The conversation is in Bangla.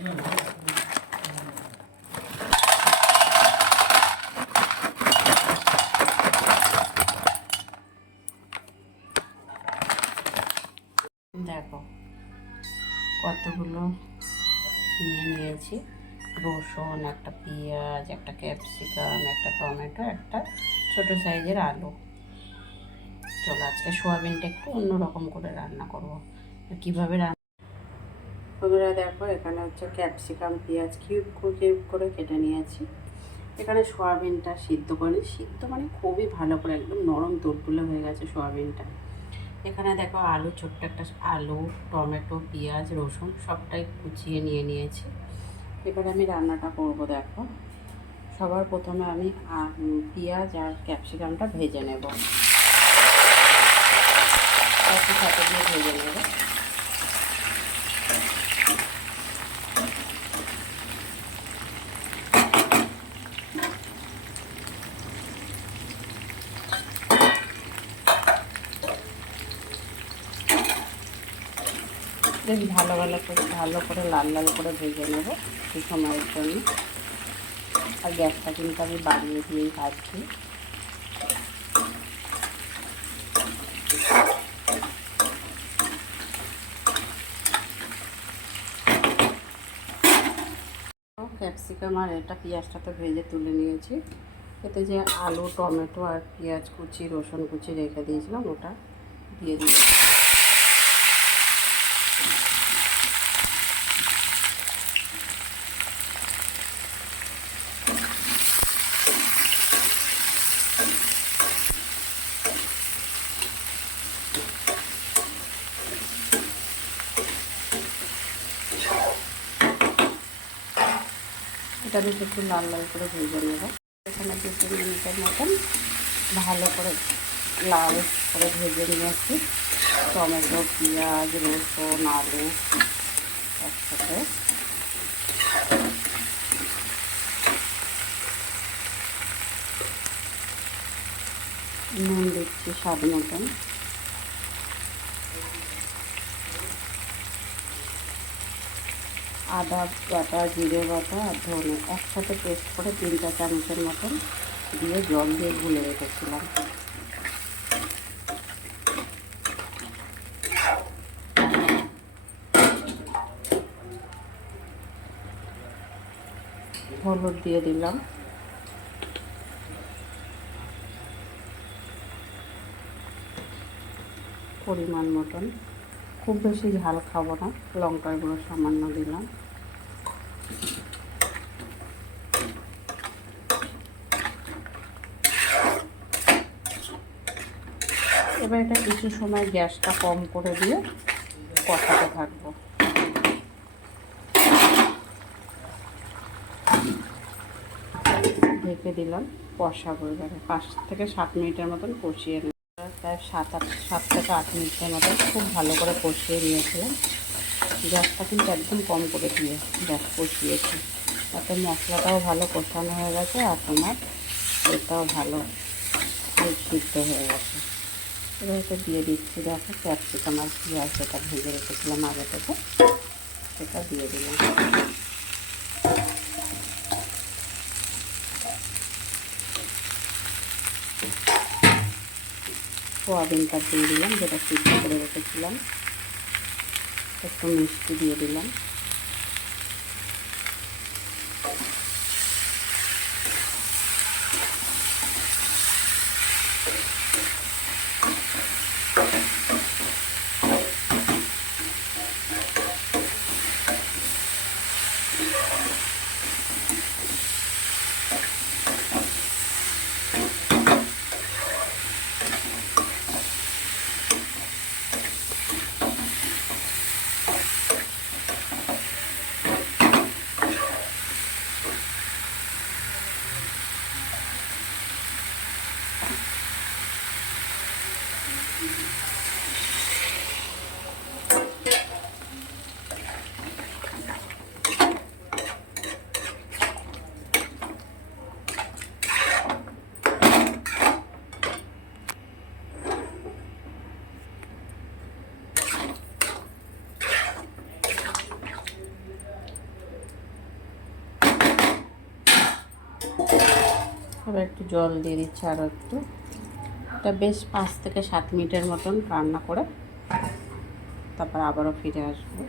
দেখো কতগুলো নিয়েছি, রসুন, একটা পেঁয়াজ, একটা ক্যাপসিকাম, একটা টমেটো, একটা ছোটো সাইজের আলু। চলো আজকে সোয়াবিনটা একটু অন্যরকম করে রান্না করব। কীভাবে বন্ধুরা দেখো, এখানে হচ্ছে ক্যাপসিকাম, পেঁয়াজ কিউব করে কেটে নিয়েছি। এখানে সোয়াবিনটা সিদ্ধ করে, সিদ্ধ মানে খুবই ভালো করে একদম নরম তুলতুলে হয়ে গেছে সোয়াবিনটা। এখানে দেখো আলু, ছোট্ট একটা আলু, টমেটো, পেঁয়াজ, রসুন সবটাই কুচিয়ে নিয়েছি। এবার আমি রান্নাটা করব। দেখো সবার প্রথমে আমি পেঁয়াজ আর ক্যাপসিকামটা ভেজে নেব, একটু সাথে দিয়ে ভেজে নেব। বেশ ভালো করে লাল লাল করে ভেজে নেব কিছু সময়ের জন্য। আর গ্যাসটা কিন্তু আমি বাড়িয়ে দিয়েই ভাজছি। ক্যাপসিকাম আর এটা পেঁয়াজটা তো ভেজে তুলে নিয়েছি। এতে যে আলু, টমেটো আর পেঁয়াজ কুচি, রসুন কুচি রেখে দিয়েছিলাম ওটা দিয়ে দিয়েছি। এটা বেশ একটু লাল লাল করে ভেজে নেব। এখানে 2-3 মিনিটের মতন ভালো করে লাল করে ভেজে নিয়েছি। টমেটো, পেঁয়াজ, রসুন, আলু একসাথে। নুন দিচ্ছি স্বাদ মতন। আদা বাটা, জিরে বাটা আর ধনে একসাথে পেস্ট করে 3-4 চামচের মতন দিয়ে জল দিয়ে গুলে রেখেছিলাম। হলুদ দিয়ে দিলাম, পরিমাণ মতন। খুব বেশি ঝাল খাবো না, লঙ্কার গুঁড়ো সামান্য দিলাম। এবার এটা কিছু সময় গ্যাসটা কম করে দিয়ে কষাতে থাকবো। ঢেকে দিলাম, কষাবো। এবারে 5 থেকে 7 মিনিটের মতন কষিয়ে নেব। প্রায় 7 থেকে 8 মিনিটের মতন খুব ভালো করে কষিয়ে নিয়েছিলাম। গ্যাসটা কিন্তু একদম কম করে দিয়ে গ্যাস কষিয়েছি, তাতে মশলাটাও ভালো কষানো হয়ে গেছে আর তোমার এটাও ভালো সিদ্ধ হয়ে গেছে। এবার এটা দিয়ে দিচ্ছি। দেখো ক্যাপসিকাম আর পেঁয়াজ যেটা ভেজে রেখেছিলাম আগে থেকে সেটা দিয়ে দিলাম। সোয়াবিনটা দিয়ে দিলাম যেটা সিদ্ধ করে রেখেছিলাম। একটু মিষ্টি দিয়ে দিলাম। এবার একটু জল দিয়ে দিচ্ছি আরও একটু। এটা বেশ 5 থেকে 7 মিনিটের মতন রান্না করে তারপর আবারও ফিরে আসবো।